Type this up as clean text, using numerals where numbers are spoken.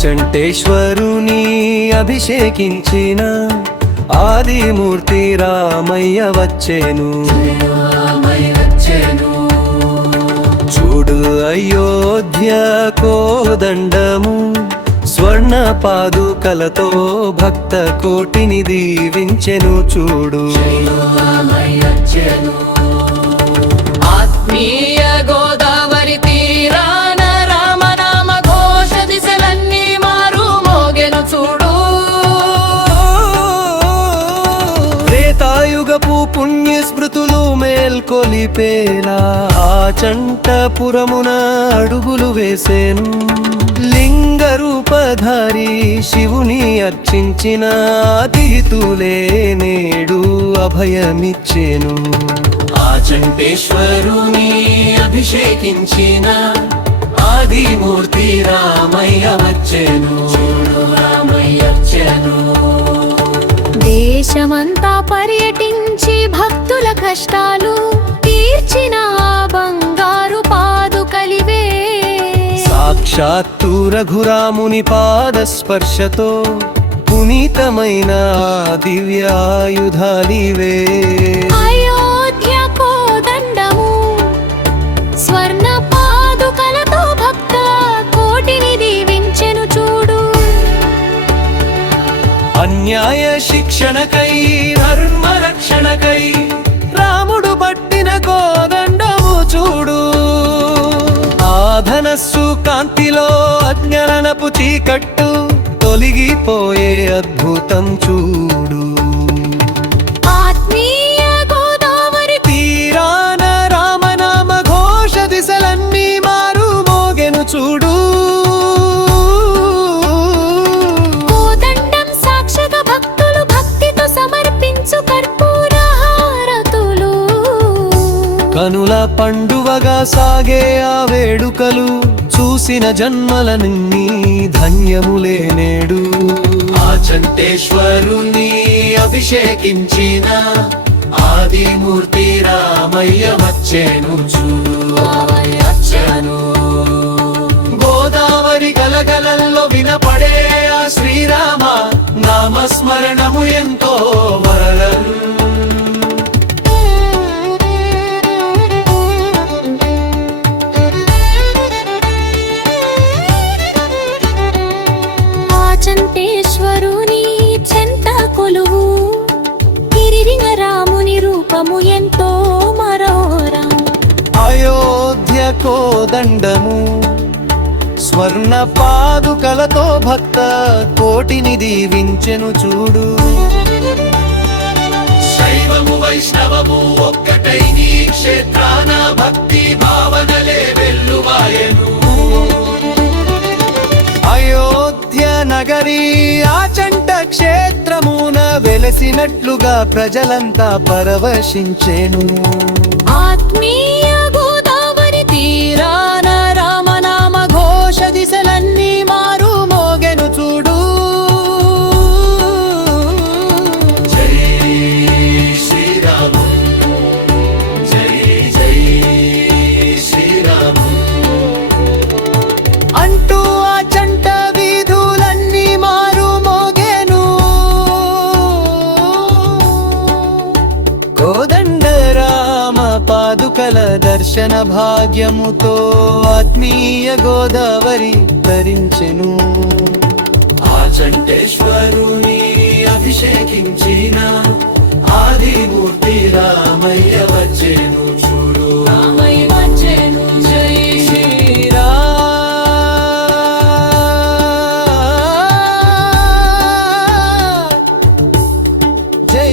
చంటేశ్వరుని అభిషేకించిన ఆదిమూర్తి రామయ్య వచ్చెను. చూడు అయోధ్య కోదండము స్వర్ణ పాదుకలతో భక్త కోటిని దీవించెను. చూడు ఆత్మీయ గోదావరి తీరాన రామనామ ఘోష దిశలన్నీ మారు మోగెను. చూడు త్రేతాయుగపు పుణ్య స్మృతులు మేల్కొలిపేలా ఆ చంటపురమున అడుగులు వేసేను. లింగ రూపధారి శివుని అర్చించిన అతిథులే నేడు అభయమిచ్చెను. చంటేశ్వరుని అభిషేకించిన ఆదిమూర్తి రామయ్య వచ్చెను. చూడు రామయ్య వచ్చెను. దేశమంతా పర్యటించి భక్తుల కష్టాలు తీర్చిన బంగారు పాదుకలివే. సాక్షాత్తు రఘురాముని పాదస్పర్శతో పునీతమైన దివ్యాయుధాలివే. స్వర్ణ పాదుకలతో భక్త కోటిని దీవించెను. చూడు అన్యాయ శిక్షణకై ధర్మ రక్షణకై రాముడు పట్టిన కోదండము. చూడు ఆ ధనస్సు కాంతిలో అజ్ఞానపు చీకట్టు తొలగిపోయే అద్భుతం. చూడు ఆత్మీయ గోదావరి తీరాన రామనామ ఘోష దిశలన్నీ మారు మోగెను. చూడు కోదండం సాక్షిగ భక్తులు భక్తితో సమర్పించు కర్పూర హారతులు. కనుల పండువగా సాగే ఆ వేడుకలు చూసిన జన్మలన్నీ ధన్యములే నేడు. ఆ చంటేశ్వరుని అభిషేకించిన ఆదిమూర్తి రామయ్య వచ్చెను. చూడు రామయ్య వచ్చెను. గోదావరి గలగలల్లో వినపడే ఆ శ్రీరామ నామస్మరణము ఎంతో వరదం. చంటేశ్వరుని చెంత కొలువు గిరిరింగ రాముని రూపము ఎంతో మనోహరం. అయోధ్య కోదండము స్వర్ణ పాదుకలతో భక్త కోటిని దీవించెను. చూడు శైవము వైష్ణవము ఒక్కటై నీ క్షేత్రాన భక్తి భావనలే వెల్లువాయెను. అయోధ్య నగరి ఆ చంట క్షేత్రమున వెలసినట్లుగా ప్రజలంతా పరవశించెను. ఆత్మీయ గోదావరి తీరాన రామనామ ఘోష దిశలన్నీ మారు మోగెను. చూడు జై శ్రీరాము జై జై శ్రీరాము అంటూ ఆ చంట వీధులన్నీ మారు మోగెను. కోదండ రామ పాదుకల దర్శన భాగ్యముతో ఆత్మీయ గోదావరి తరించెను. ఆ చంటేశ్వరుని అభిషేకించిన ఆదిమూర్తి రామయ్య వచ్చెను. చూడు రామయ్య వచ్చెను. జై జై